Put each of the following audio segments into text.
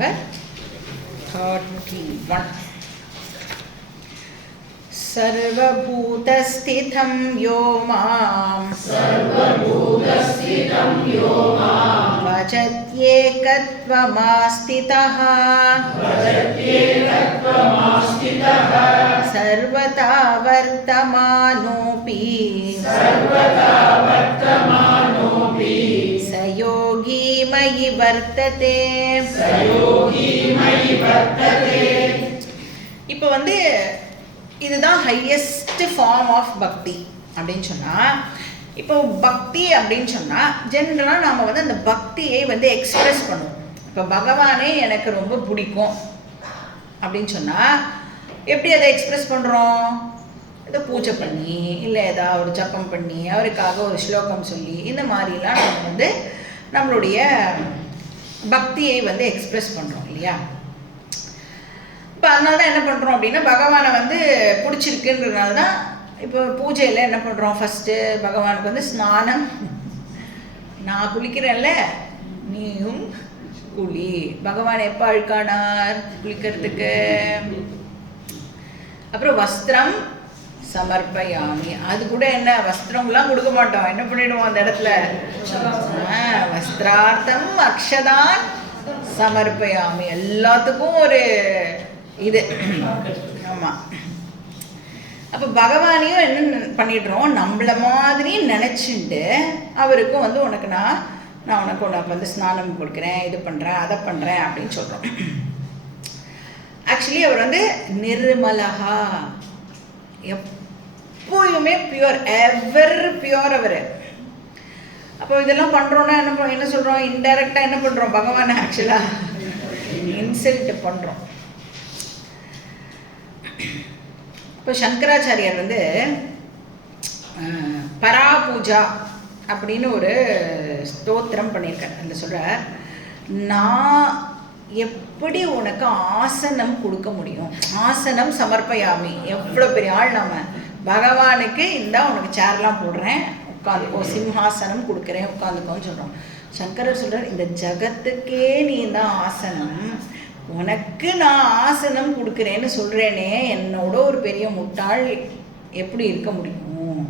number 31. सर्वभूतस्थितं यो मां भजत्येकत्वमास्थितः सर्वथा वर्तमानोऽपि स योगी मयि वर्तते. இப்போ வந்து இதுதான் ஹையஸ்ட் ஃபார்ம் ஆஃப் பக்தி அப்படின்னு சொன்னால், இப்போ பக்தி அப்படின்னு சொன்னால் ஜென்ரலாக நாம் வந்து அந்த பக்தியை வந்து எக்ஸ்ப்ரெஸ் பண்ணுவோம். இப்போ பகவானே எனக்கு ரொம்ப பிடிக்கும் அப்படின்னு சொன்னால் எப்படி அதை எக்ஸ்ப்ரெஸ் பண்ணுறோம்? இதை பூஜை பண்ணி, இல்லை ஏதாவது ஒரு ஜபம் பண்ணி, அவருக்காக ஒரு ஸ்லோகம் சொல்லி, இந்த மாதிரிலாம் நம்ம வந்து நம்மளுடைய பக்தியை வந்து எக்ஸ்ப்ரெஸ் பண்ணுறோம் இல்லையா? இப்போ அதனால தான் என்ன பண்ணுறோம் அப்படின்னா, பகவானை வந்து பிடிச்சிருக்குன்றதுனால தான் இப்போ பூஜையில் என்ன பண்ணுறோம், ஃபஸ்ட்டு பகவானுக்கு வந்து ஸ்நானம், நான் குளிக்கிறேன்ல நீயும் குளி. பகவான் எப்போ அழுக்கானார் குளிக்கிறதுக்கு? அப்புறம் வஸ்திரம் சமர்ப்பயாமி, அது கூட என்ன வஸ்திரம்லாம் கொடுக்க மாட்டோம், என்ன பண்ணிடுவோம் அந்த இடத்துல, வஸ்திரார்த்தம் அக்ஷதான் சமர்ப்பயாமி, எல்லாத்துக்கும் ஒரு இது. ஆமாம், அப்போ பகவானையும் என்ன பண்ணிடுறோம், நம்மள மாதிரி நினச்சிட்டு அவருக்கும் வந்து உனக்கு நான் உனக்கு வந்து ஸ்நானம் கொடுக்குறேன், இது பண்ணுறேன், அதை பண்ணுறேன் அப்படின்னு சொல்கிறோம். ஆக்சுவலி அவர் வந்து நிர்மலஹா, எப்போயுமே பியூர், எவர் பியூர் அவர். அப்போ இதெல்லாம் பண்ணுறோன்னா என்ன சொல்கிறோம், இன்டைரக்டாக என்ன பண்ணுறோம், பகவானை ஆக்சுவலாக இன்சல்ட் பண்ணுறோம். இப்போ சங்கராச்சாரியார் வந்து பராபூஜா அப்படின்னு ஒரு ஸ்தோத்திரம் பண்ணியிருக்கார். அதில் சொல்கிறார், நான் எப்படி உனக்கு ஆசனம் கொடுக்க முடியும், ஆசனம் சமர்ப்பயாமி, எவ்வளோ பெரிய ஆள் நம்ம, பகவானுக்கு இந்தா உனக்கு சேர்லாம் போடுறேன், உட்காந்துக்கோ, சிம்ஹாசனம் கொடுக்குறேன், உட்காந்துக்கோன்னு சொல்கிறோம். சங்கரர் சொல்கிறார், இந்த ஜகத்துக்கே நீ தான் ஆசனம், உனக்கு நான் ஆசனம் கொடுக்குறேன்னு சொல்கிறேனே, என்னோட ஒரு பெரிய முட்டாள் எப்படி இருக்க முடியும்?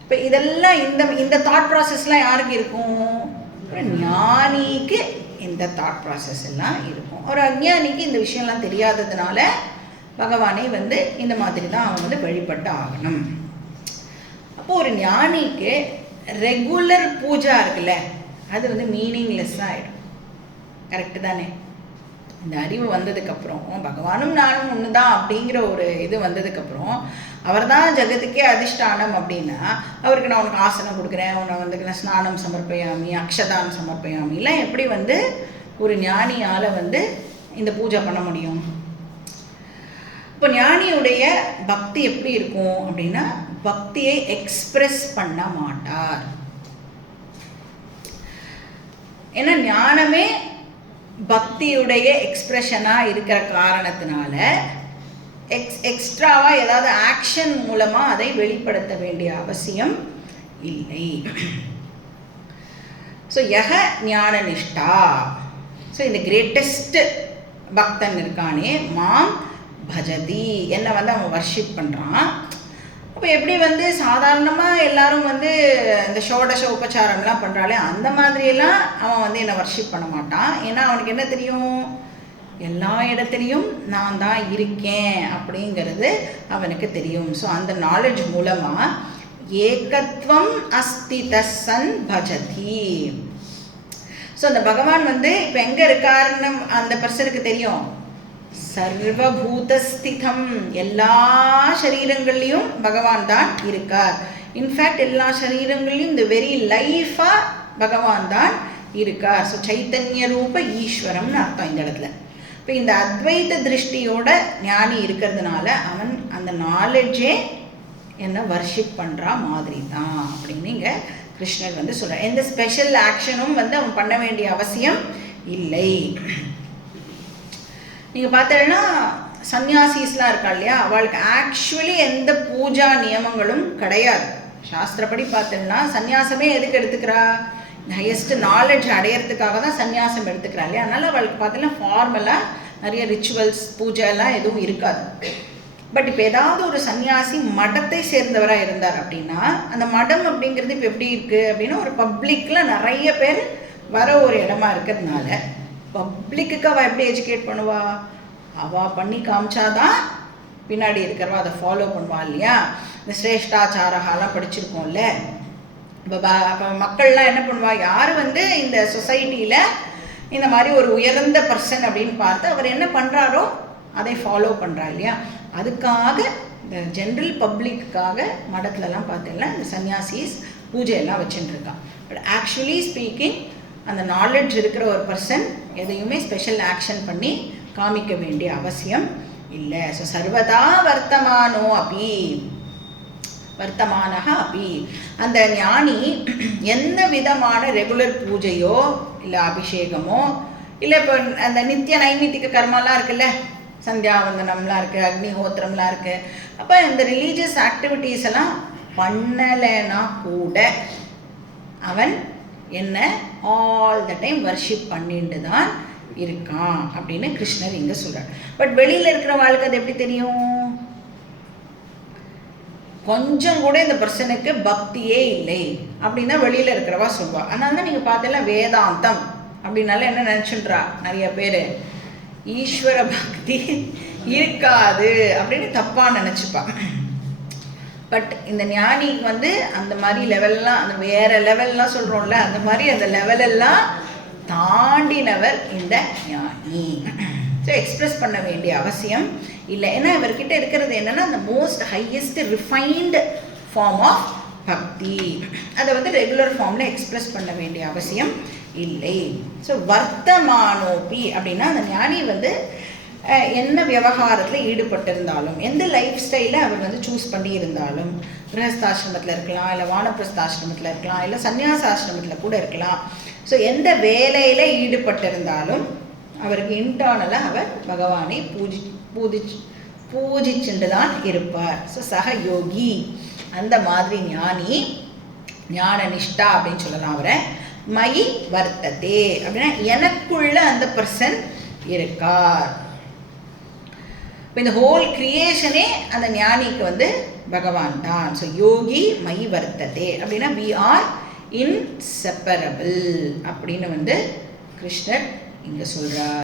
இப்போ இதெல்லாம் இந்த தாட் ப்ராசஸ்லாம் யாருக்கு இருக்கும்? ஒரு ஞானிக்கு இந்த தாட் ப்ராசஸ் எல்லாம் இருக்கும். ஒரு அஞ்ஞானிக்கு இந்த விஷயம்லாம் தெரியாததுனால பகவானை வந்து இந்த மாதிரி தான் அவன் வந்து வழிபட்டு ஆகணும். அப்போது ஒரு ஞானிக்கு ரெகுலர் பூஜா இருக்குல்ல, அது வந்து மீனிங்லெஸ்ஸாக ஆகிடும். கரெக்டு தானே? இந்த அறிவு வந்ததுக்கப்புறம், பகவானும் நானும் ஒன்று தான் அப்படிங்கிற ஒரு இது வந்ததுக்கப்புறம், அவர் தான் ஜகத்துக்கே அதிஷ்டானம் அப்படின்னா, அவருக்கு நான் உனக்கு ஆசனம் கொடுக்குறேன், உன்னை வந்து நான் ஸ்நானம் சமர்ப்பயாமி, அக்ஷதான் சமர்ப்பயாமி, எல்லாம் எப்படி வந்து ஒரு ஞானியால் வந்து இந்த பூஜை பண்ண முடியும்? இப்போ ஞானியுடைய பக்தி எப்படி இருக்கும் அப்படின்னா, பக்தியை எக்ஸ்பிரஸ் பண்ண மாட்டார். ஏன்னா ஞானமே பக்தியுடைய எக்ஸ்பிரஷனாக இருக்கிற காரணத்தினால எக்ஸ்ட்ராவாக ஏதாவது ஆக்ஷன் மூலமாக அதை வெளிப்படுத்த வேண்டிய அவசியம் இல்லை. ஸோ யக ஞான நிஷ்டா, ஸோ இந்த கிரேட்டஸ்ட் பக்தன் இருக்கானே, மாம் பஜதி, என்னை வந்து அவன் வர்ஷிப் பண்ணுறான். அப்போ எப்படி வந்து சாதாரணமாக எல்லாரும் வந்து இந்த ஷோடச உபச்சாரம்லாம் பண்ணுறாளே, அந்த மாதிரியெல்லாம் அவன் வந்து என்னை வர்ஷிப் பண்ண மாட்டான். ஏன்னா அவனுக்கு என்ன தெரியும், எல்லா இடத்துலையும் நான் தான் இருக்கேன் அப்படிங்கிறது அவனுக்கு தெரியும். ஸோ அந்த நாலேஜ் மூலமாக ஏகத்வம் அஸ்திதசன் பஜதி. ஸோ அந்த பகவான் வந்து இப்போ எங்கே இருக்காருன்னு அந்த பர்சனுக்கு தெரியும். சர்வபூதஸ்திதம், எல்லா சரீரங்கள்லையும் பகவான் தான் இருக்கார். இன்ஃபேக்ட் எல்லா சரீரங்கள்லையும் இந்த வெரி லைஃபாக பகவான் தான் இருக்கார். ஸோ சைத்தன்ய ரூப ஈஸ்வரம்னு அர்த்தம் இந்த இடத்துல. இப்போ இந்த அத்வைத திருஷ்டியோட ஞானி இருக்கிறதுனால அவன் அந்த நாலேஜே என்ன வர்ஷிப் பண்ணுறா மாதிரி தான் அப்படின்னு இங்கே கிருஷ்ணர் வந்து சொல்கிறார். எந்த ஸ்பெஷல் ஆக்ஷனும் வந்து அவன் பண்ண வேண்டிய அவசியம் இல்லை. நீங்கள் பார்த்தீங்கன்னா சன்னியாசிஸ்லாம் இருக்கா இல்லையா, அவளுக்கு ஆக்சுவலி எந்த பூஜா நியமங்களும் கிடையாது. சாஸ்திரப்படி பார்த்தோம்னா சன்னியாசமே எதுக்கு எடுத்துக்கிறா, ஹையஸ்ட் நாலேஜ் அடையிறதுக்காக தான் சன்னியாசம் எடுத்துக்கிறாள் இல்லையா. அதனால் அவளுக்கு பார்த்தீங்கன்னா ஃபார்மலாக நிறைய ரிச்சுவல்ஸ் பூஜை எல்லாம் எதுவும் இருக்காது. பட் இப்போ ஏதாவது ஒரு சன்னியாசி மடத்தை சேர்ந்தவராக இருந்தார் அப்படின்னா, அந்த மடம் அப்படிங்கிறது இப்போ எப்படி இருக்குது அப்படின்னா, ஒரு பப்ளிக்கில் நிறைய பேர் வர ஒரு இடமா இருக்கிறதுனால பப்ளிக்கு அவள் எப்படி எஜுகேட் பண்ணுவா? அவள் பண்ணி காமிச்சாதான் பின்னாடி இருக்கிறவா அதை ஃபாலோ பண்ணுவா இல்லையா. இந்த சிரேஷ்டாச்சாரகாலாம் படிச்சிருக்கோம்ல. இப்போ மக்கள்லாம் என்ன பண்ணுவா, யார் இந்த சொசைட்டியில் இந்த மாதிரி ஒரு உயர்ந்த பர்சன் அப்படின்னு பார்த்து அவர் என்ன பண்ணுறாரோ அதை ஃபாலோ பண்ணுறா இல்லையா. அதுக்காக இந்த ஜென்ரல் பப்ளிக்காக மடத்துலலாம் பார்த்தீங்கன்னா இந்த சன்னியாசிஸ் பூஜையெல்லாம் வச்சுட்டுருக்கான். பட் ஆக்சுவலி ஸ்பீக்கிங் அந்த நாலேஜ் இருக்கிற ஒரு பர்சன் எதையுமே ஸ்பெஷல் ஆக்ஷன் பண்ணி காமிக்க வேண்டிய அவசியம் இல்லை. ஸோ சர்வதா வர்த்தமானோ அப்படி வர்த்தமானக அப்படி அந்த ஞானி எந்த விதமான ரெகுலர் பூஜையோ இல்லை அபிஷேகமோ இல்லை இப்போ அந்த நித்திய நைமித்திக கர்மாலாம் இருக்குல்ல, சந்தியாவந்தனம்லாம் இருக்குது, அக்னிஹோத்திரம்லாம் இருக்குது. அப்போ இந்த ரிலீஜியஸ் ஆக்டிவிட்டீஸ் எல்லாம் பண்ணலைன்னா கூட அவன் என்ன ஆல் த டைம் வர்ஷிப் பண்ணிட்டு தான் இருக்கான் அப்படின்னு கிருஷ்ணர் இங்கே சொல்கிறார். பட் வெளியில் இருக்கிற வாழ்க்கை அது எப்படி தெரியும்? கொஞ்சம் கூட இந்த பர்சனுக்கு பக்தியே இல்லை அப்படின்னு தான் வெளியில் இருக்கிறவா சொல்வா. அதனால தான் நீங்கள் பார்த்தீங்கன்னா வேதாந்தம் அப்படின்னால என்ன நினச்சுன்றா நிறைய பேர், ஈஸ்வர பக்தி இருக்காது அப்படின்னு தப்பாக நினச்சிப்பா. பட் இந்த ஞானிக்கு அந்த மாதிரி லெவல்லாம், அந்த வேறு லெவல்லாம் சொல்கிறோம்ல, அந்த மாதிரி அந்த லெவலெல்லாம் தாண்டினவர் இந்த ஞானி. ஸோ எக்ஸ்ப்ரெஸ் பண்ண வேண்டிய அவசியம் இல்லை. ஏன்னா இவர்கிட்ட இருக்கிறது என்னென்னா அந்த most highest refined form of bhakti. அதை ரெகுலர் ஃபார்மில் எக்ஸ்ப்ரெஸ் பண்ண வேண்டிய அவசியம் இல்லை. ஸோ வர்த்தமானோபி அப்படின்னா அந்த ஞானி என்ன விவகாரத்தில் ஈடுபட்டிருந்தாலும், எந்த லைஃப் ஸ்டைலை அவர் சூஸ் பண்ணி இருந்தாலும், கிரகஸ்தாசிரமத்தில் இருக்கலாம், இல்லை வானப்பிரஸ்தாசிரமத்தில் இருக்கலாம், இல்லை சன்னியாசாசிரமத்தில் கூட இருக்கலாம். ஸோ எந்த வேலையில் ஈடுபட்டிருந்தாலும் அவருக்கு இன்டர்னலாக அவர் பகவானை பூஜிச்சுட்டு தான் இருப்பார். ஸோ சக யோகி அந்த மாதிரி ஞானி, ஞான நிஷ்டா அப்படின்னு சொல்லலாம் அவரை. மயி வர்த்ததே அப்படின்னா எனக்குள்ள அந்த பர்சன் இருக்கார். இப்போ இந்த ஹோல் கிரியேஷனே அந்த ஞானிக்கு பகவான் தான். ஸோ யோகி மயி வர்த்ததே அப்படின்னா வி ஆர் இன்செப்பரபிள் அப்படின்னு கிருஷ்ணர் இங்கே சொல்கிறார்.